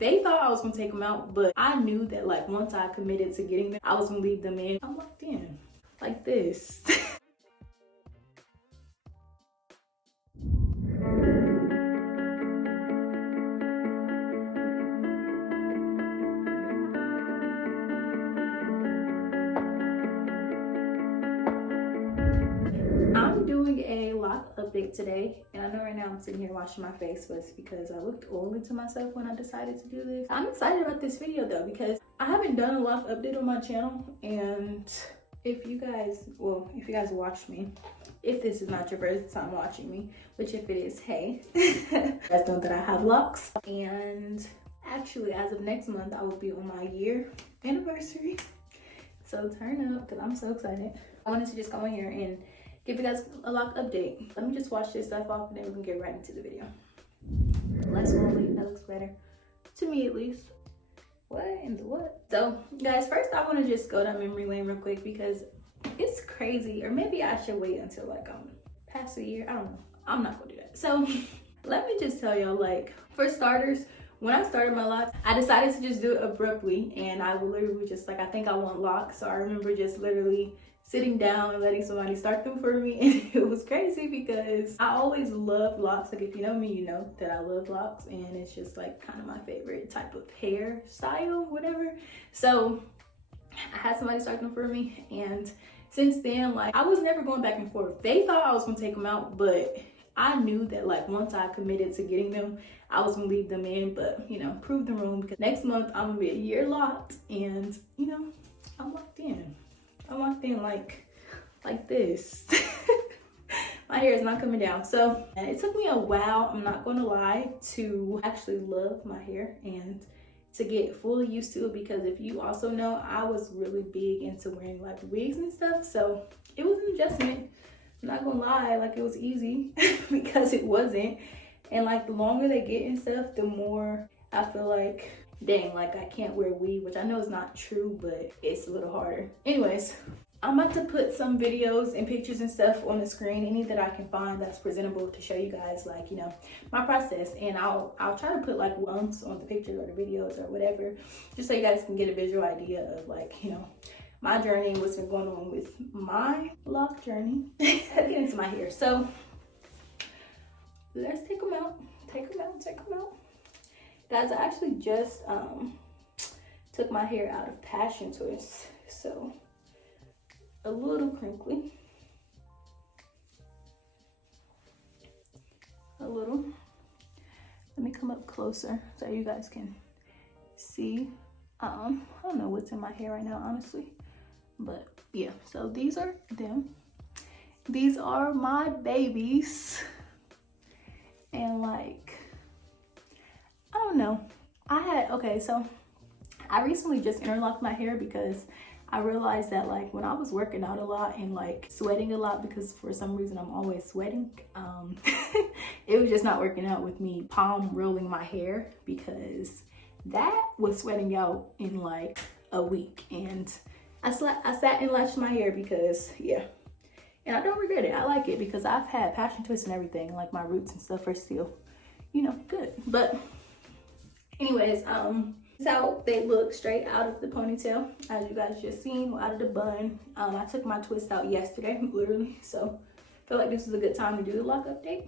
They thought I was gonna take them out, but I knew that like once I committed to getting them, I was gonna leave them in. I'm locked in like this. I'm doing a lock update today, and I know right now I'm sitting here washing my face, but it's because I looked oily to myself when I decided to do this. I'm excited about this video though, because I haven't done a lock update on my channel, and if you guys watch me, if this is not your first time watching me, which if it is, hey, you guys know that I have locks, and actually as of next month I will be on my year anniversary, so turn up because I'm so excited. I wanted to just come on here and give you guys a lock update. Let me just wash this stuff off and then we can get right into the video. Less oily, that looks better to me at least. What in the what? So guys, first I want to just go down memory lane real quick because it's crazy, or maybe I should wait until like past a year. I don't know. I'm not gonna do that. So let me just tell y'all, like, for starters, when I started my locks, I decided to just do it abruptly, and I would literally just like, I think I want locks, so I remember just literally sitting down and letting somebody start them for me, and it was crazy because I always loved locks. Like, if you know me, you know that I love locks, and it's just like kind of my favorite type of hair style, whatever. So I had somebody start them for me, and since then, like, I was never going back and forth. They thought I was gonna take them out, but I knew that like once I committed to getting them, I was gonna leave them in, but you know, prove them wrong, because next month I'm gonna be a year locked, and you know, I'm locked in. I'm locked in like this. My hair is not coming down. So, and it took me a while, I'm not gonna lie, to actually love my hair and to get fully used to it, because if you also know, I was really big into wearing like wigs and stuff, so it was an adjustment. I'm not gonna lie, like it was easy because it wasn't. And like the longer they get and stuff, the more I feel like, dang, like I can't wear weave, which I know is not true, but it's a little harder. Anyways, I'm about to put some videos and pictures and stuff on the screen, any that I can find that's presentable, to show you guys, like, you know, my process. And I'll try to put like links on the pictures or the videos or whatever, just so you guys can get a visual idea of like, you know, my journey, what's been going on with my lock journey. Let's get into my hair. So let's take them out. Guys, I actually just took my hair out of passion twist, so a little crinkly, a little. Let me come up closer so you guys can see. I don't know what's in my hair right now, honestly, but yeah. So these are them. These are my babies, and like, I don't know. So I recently just interlocked my hair because I realized that like when I was working out a lot and like sweating a lot, because for some reason I'm always sweating, it was just not working out with me palm rolling my hair, because that was sweating out in like a week. And I sat and lashed my hair because, yeah. And I don't regret it. I like it because I've had passion twists and everything. Like my roots and stuff are still, you know, good. But anyways, this is how they look straight out of the ponytail, as you guys just seen, out of the bun. I took my twist out yesterday, literally. So I feel like this is a good time to do the lock update.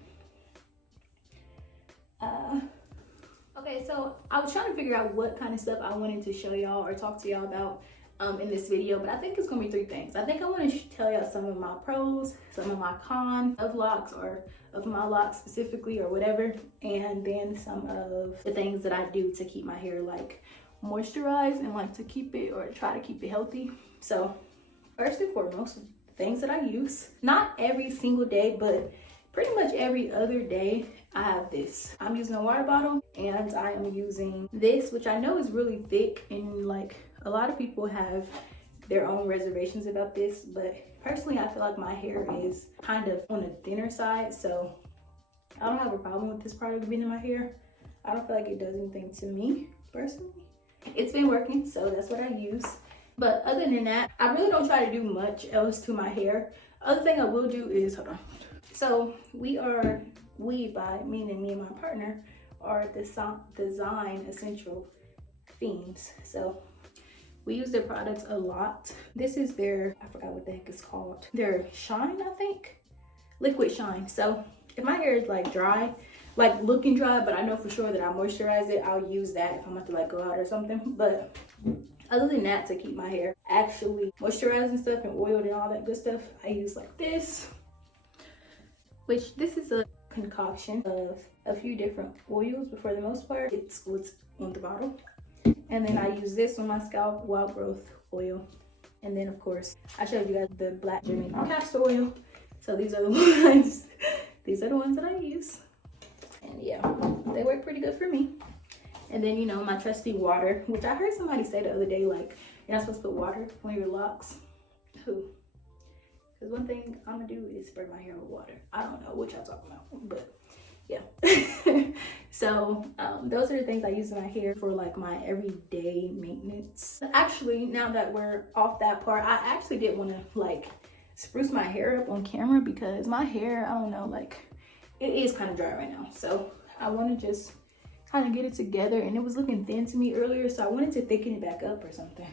Okay, so I was trying to figure out what kind of stuff I wanted to show y'all or talk to y'all about in this video, but I think it's gonna be three things. I think I want to tell y'all some of my pros, some of my cons of locks, or of my locks specifically, or whatever, and then some of the things that I do to keep my hair like moisturized and like to keep it, or try to keep it healthy. So first and foremost, the things that I use, not every single day, but pretty much every other day, I have this. I'm using a water bottle, and I am using this, which I know is really thick, and like a lot of people have their own reservations about this, but personally I feel like my hair is kind of on the thinner side, so I don't have a problem with this product being in my hair. I don't feel like it does anything to me personally. It's been working, so that's what I use. But other than that, I really don't try to do much else to my hair. Other thing I will do is, hold on. So we, by meaning me and my partner, are Design Essential Fiends. So we use their products a lot. This is their, I forgot what the heck it's called. Their Shine, I think. Liquid Shine. So if my hair is like dry, like looking dry, but I know for sure that I moisturize it, I'll use that if I'm about to like go out or something. But other than that, to keep my hair actually moisturized and stuff and oiled and all that good stuff, I use like this, which this is a concoction of a few different oils, but for the most part, it's what's on the bottle. And then I use this on my scalp, Wild Growth Oil. And then of course, I showed you guys the black Jamaican castor oil. So these are the ones, these are the ones that I use. And yeah, they work pretty good for me. And then, you know, my trusty water, which I heard somebody say the other day, like, you're not supposed to put water on your locks. Who? Because one thing I'm gonna do is spray my hair with water. I don't know what y'all talking about, but yeah. So those are the things I use in my hair for like my everyday maintenance. Actually, now that we're off that part, I actually did want to like spruce my hair up on camera because my hair, I don't know, like it is kind of dry right now. So I want to just kind of get it together, and it was looking thin to me earlier, so I wanted to thicken it back up or something.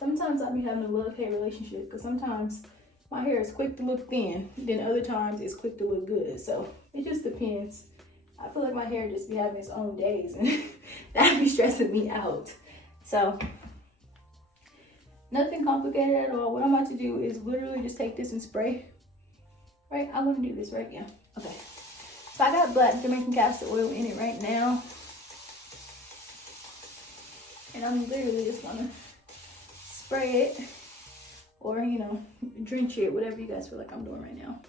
Sometimes I be having a love-hate relationship because sometimes my hair is quick to look thin, then other times it's quick to look good. So it just depends. I feel like my hair just be having its own days, and that be stressing me out. So nothing complicated at all. What I'm about to do is literally just take this and spray. Right? I want to do this, right? Yeah. Okay. So I got black Jamaican castor oil in it right now. And I'm literally just gonna spray it, or, you know, drench it, whatever you guys feel like I'm doing right now.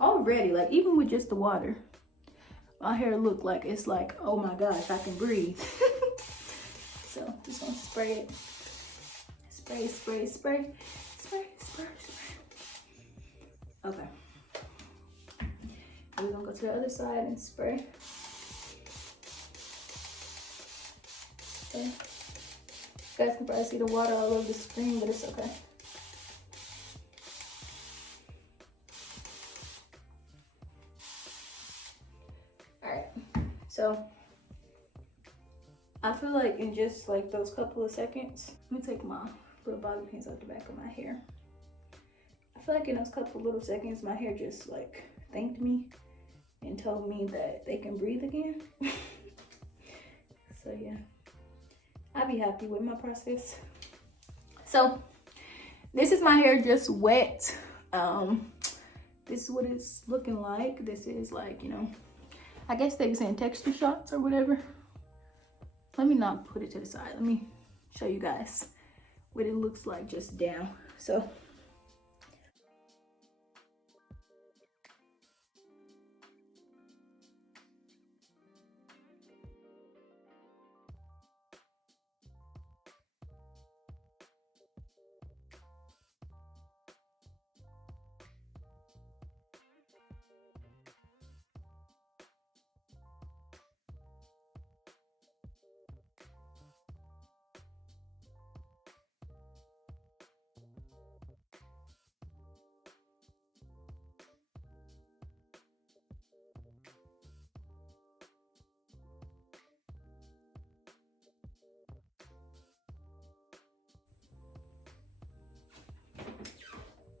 Already, like even with just the water, my hair look like it's like, oh my gosh, I can breathe. So just gonna spray it. Spray, spray, spray, spray, spray, spray. Okay. We're gonna go to the other side and spray. Okay. You guys can probably see the water all over the screen, but it's okay. Alright, so I feel like in just like those couple of seconds, let me take my little bobby pins out the back of my hair. I feel like in those couple little seconds, my hair just like thanked me and told me that they can breathe again. So yeah, I'll be happy with my process. So this is my hair just wet. This is what it's looking like. This is like, you know, I guess they were saying texture shots or whatever. Let me not put it to the side. Let me show you guys what it looks like just down. So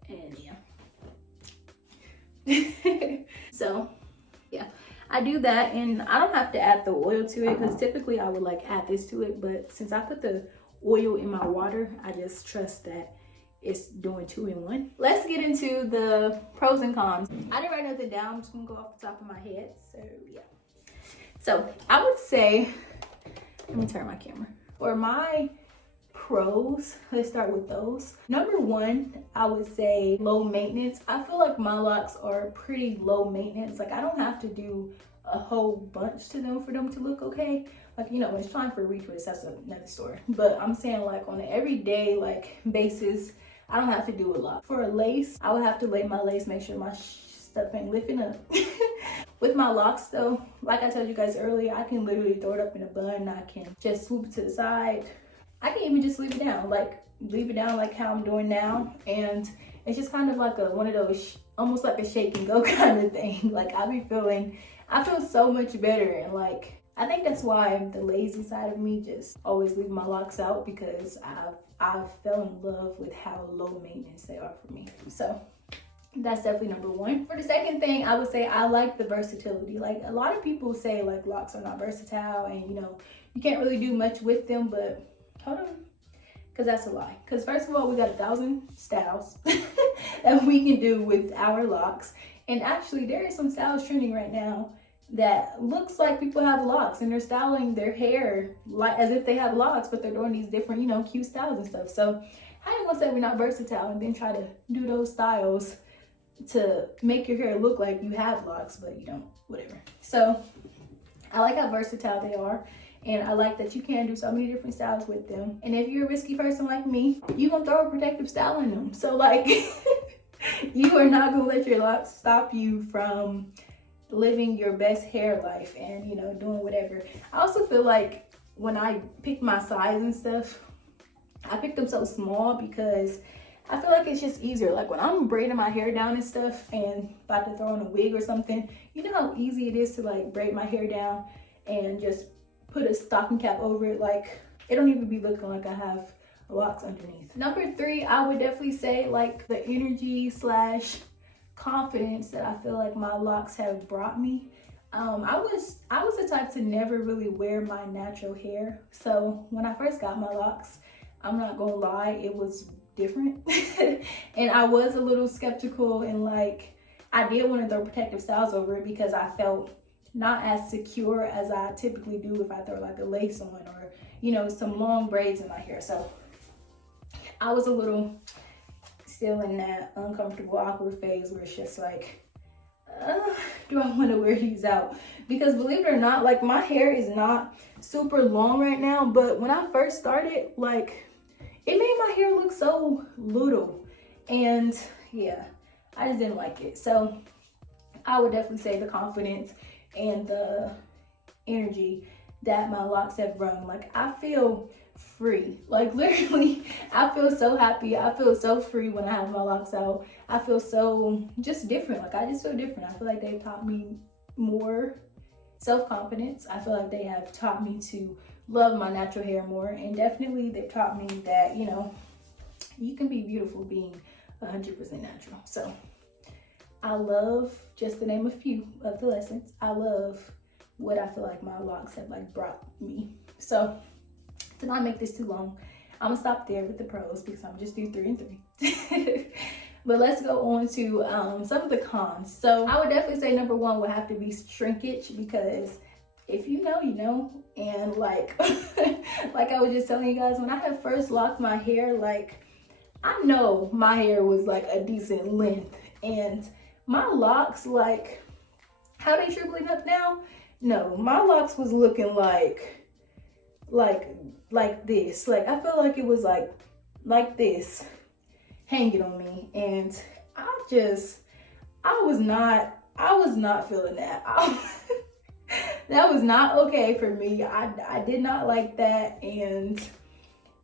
and yeah. So yeah, I do that, and I don't have to add the oil to it because typically I would like add this to it, but since I put the oil in my water, I just trust that it's doing 2 in 1. Let's get into the pros and cons. I didn't write nothing down. I'm just gonna go off the top of my head. So yeah, so I would say, let me turn my camera. For my pros, let's start with those. Number 1, I would say low maintenance. I feel like my locks are pretty low maintenance. Like I don't have to do a whole bunch to them for them to look okay. Like, you know, when it's time for retwists, that's another story. But I'm saying like on an everyday like basis, I don't have to do a lot. For a lace, I would have to lay my lace, make sure my stuff ain't lifting up. With my locks though, like I told you guys earlier, I can literally throw it up in a bun. I can just swoop it to the side. I can even just leave it down, like leave it down like how I'm doing now. And it's just kind of like one of those, almost like a shake and go kind of thing. Like I be feeling I feel so much better. And like, I think that's why the lazy side of me just always leave my locks out, because I've fell in love with how low maintenance they are for me. So that's definitely number one. For the second thing, I would say I like the versatility. Like, a lot of people say like locks are not versatile and, you know, you can't really do much with them, but hold on, because that's a lie. Because first of all, we got 1,000 styles that we can do with our locks. And actually, there is some styles trending right now that looks like people have locks and they're styling their hair like as if they have locks, but they're doing these different, you know, cute styles and stuff. So how you gonna say we're not versatile and then try to do those styles to make your hair look like you have locks, but you don't, whatever. So I like how versatile they are, and I like that you can do so many different styles with them. And if you're a risky person like me, you gonna throw a protective style in them. So like, you are not gonna let your locks stop you from living your best hair life and, you know, doing whatever. I also feel like when I picked my size and stuff, I picked them so small because I feel like it's just easier. Like when I'm braiding my hair down and stuff and about to throw in a wig or something, you know how easy it is to like braid my hair down and just put a stocking cap over it. Like, it don't even be looking like I have locks underneath. Number three, I would definitely say like the energy slash confidence that I feel like my locks have brought me. I was the type to never really wear my natural hair. So when I first got my locks, I'm not gonna lie, it was different. And I was a little skeptical, and like, I did want to throw protective styles over it because I felt not as secure as I typically do if I throw like a lace on or, you know, some long braids in my hair. So I was a little still in that uncomfortable, awkward phase where it's just like, do I want to wear these out? Because believe it or not, like, my hair is not super long right now, but when I first started, like, it made my hair look so little. And yeah, I just didn't like it. So I would definitely say the confidence and the energy that my locks have brought. Like, I feel free. Like, literally, I feel so happy. I feel so free when I have my locks out. I feel so just different. Like, I just feel different. I feel like they've taught me more self-confidence. I feel like they have taught me to love my natural hair more, and definitely they've taught me that, you know, you can be beautiful being 100% natural. So I love, just to name a few of the lessons, I love what I feel like my locks have like brought me. So to not make this too long, I'm gonna stop there with the pros because I'm just do 3 and 3. But let's go on to some of the cons. So I would definitely say number one would have to be shrinkage, because if you know, you know. And like, like I was just telling you guys, when I had first locked my hair, like, I know my hair was like a decent length, and my locks, like, how they shriveling up now? No, my locks was looking like this. Like, I felt like it was like this hanging on me, and I was not feeling that. That was not okay for me. I did not like that. And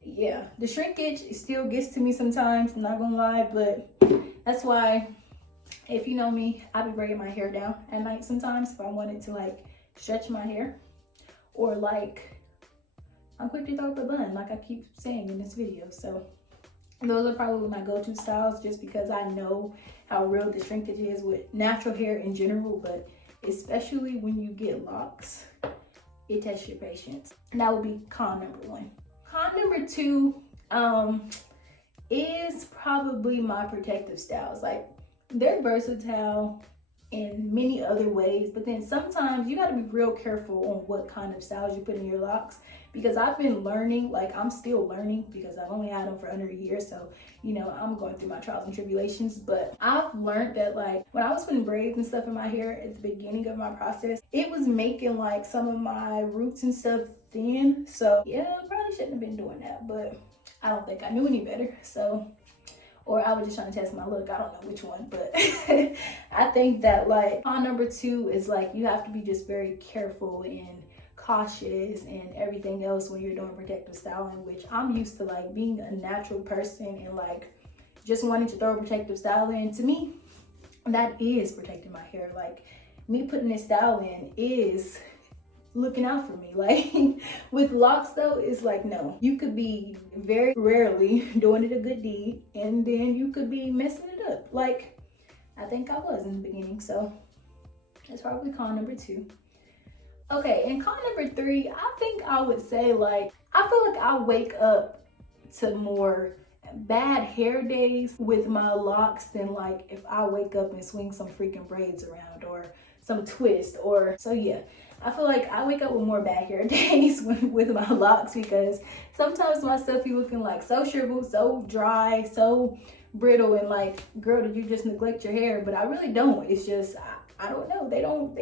yeah, the shrinkage still gets to me sometimes, I'm not gonna lie, but that's why, if you know me, I be braiding my hair down at night sometimes if I wanted to like stretch my hair, or like, I'm quick to throw up a bun, like I keep saying in this video. So those are probably my go-to styles, just because I know how real the shrinkage is with natural hair in general, but especially when you get locks, it tests your patience. And that would be con number one. Con number two is probably my protective styles. Like, they're versatile in many other ways, but then sometimes you got to be real careful on what kind of styles you put in your locks, because I've been learning, like, I'm still learning because I've only had them for under a year, so, you know, I'm going through my trials and tribulations. But I've learned that, like, when I was putting braids and stuff in my hair at the beginning of my process, it was making like some of my roots and stuff thin. So yeah, I probably shouldn't have been doing that, but I don't think I knew any better. So, or I was just trying to test my look, I don't know which one. But I think that, like, con number two is like, you have to be just very careful and cautious and everything else when you're doing protective styling, which I'm used to, like, being a natural person and like just wanting to throw a protective style in. To me, that is protecting my hair. Like, me putting this style in is looking out for me. Like with locks though, it's like, no, you could be very rarely doing it a good deed and then you could be messing it up. Like I think I was in the beginning, so that's probably con number 2. Okay, and con number 3, I think I would say, like, I feel like I wake up to more bad hair days with my locks than like if I wake up and swing some freaking braids around or some twist. Or so yeah, I feel like I wake up with more bad hair days with my locks, because sometimes my stuff be looking like so shriveled, so dry, so brittle, and like, girl, did you just neglect your hair? But I really don't. It's just I don't know. They don't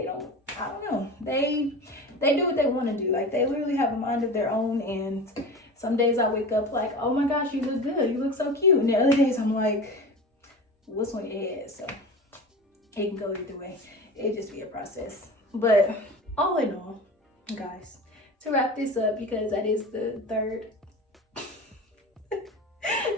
I don't know. They do what they want to do. Like they literally have a mind of their own, and some days I wake up like, oh my gosh, you look good, you look so cute, and the other days I'm like, what's on your head? So it can go either way. It just be a process. But all in all, guys, to wrap this up, because that is the third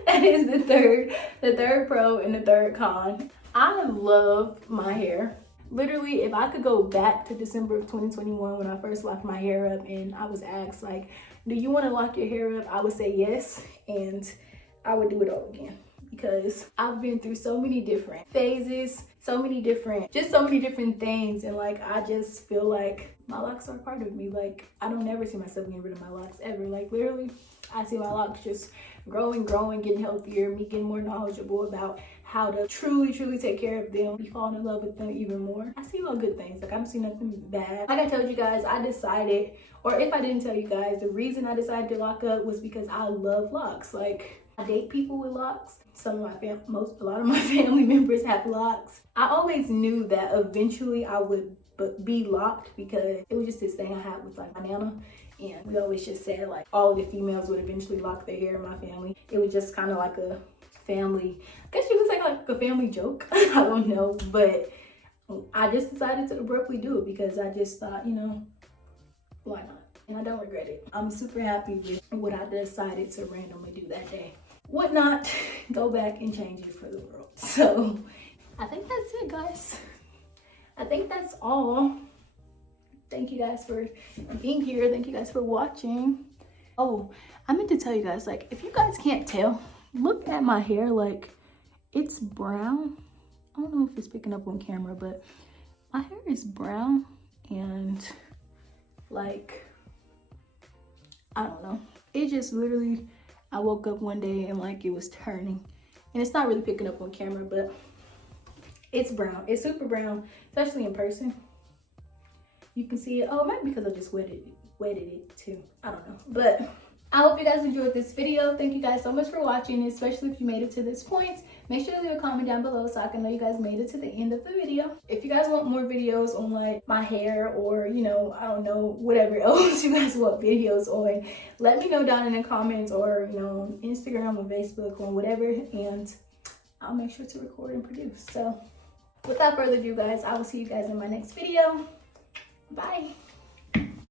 that is the third pro and the third con. I love my hair. Literally, if I could go back to December of 2021 when I first locked my hair up and I was asked like, do you want to lock your hair up? I would say yes, and I would do it all again, because I've been through so many different phases, so many different things, and like I just feel like my locks are a part of me. Like I don't ever see myself getting rid of my locks ever. Like literally, I see my locks just growing, getting healthier, me getting more knowledgeable about how to truly take care of them, be falling in love with them even more. I see all good things. Like I don't see nothing bad. Like I told you guys, I decided, or if I didn't tell you guys, the reason I decided to lock up was because I love locks. Like I date people with locks. Some of my a lot of my family members have locks. I always knew that eventually I would be locked, because it was just this thing I had with like my nana. And we always just said like all of the females would eventually lock their hair in my family. It was just kind of like a family, I guess you could say like a family joke. I don't know, but I just decided to abruptly do it because I just thought, you know, why not? And I don't regret it. I'm super happy with what I decided to randomly do that day. Would not go back and change it for the world. So I think that's it, guys. I think that's all. Thank you guys for being here. Thank you guys for watching. Oh, I meant to tell you guys, like, if you guys can't tell, look at my hair. Like, it's brown. I don't know if it's picking up on camera, but my hair is brown, and like, I don't know. It just literally, I woke up one day and like it was turning, and it's not really picking up on camera, but it's brown. It's super brown, especially in person. You can see it. Oh, maybe because I just wetted it too. I don't know. But I hope you guys enjoyed this video. Thank you guys so much for watching, especially if you made it to this point. Make sure to leave a comment down below so I can know you guys made it to the end of the video. If you guys want more videos on like my hair, or, you know, I don't know, whatever else you guys want videos on, let me know down in the comments, or, you know, on Instagram or Facebook or whatever, and I'll make sure to record and produce. So without further ado, guys, I will see you guys in my next video. Bye.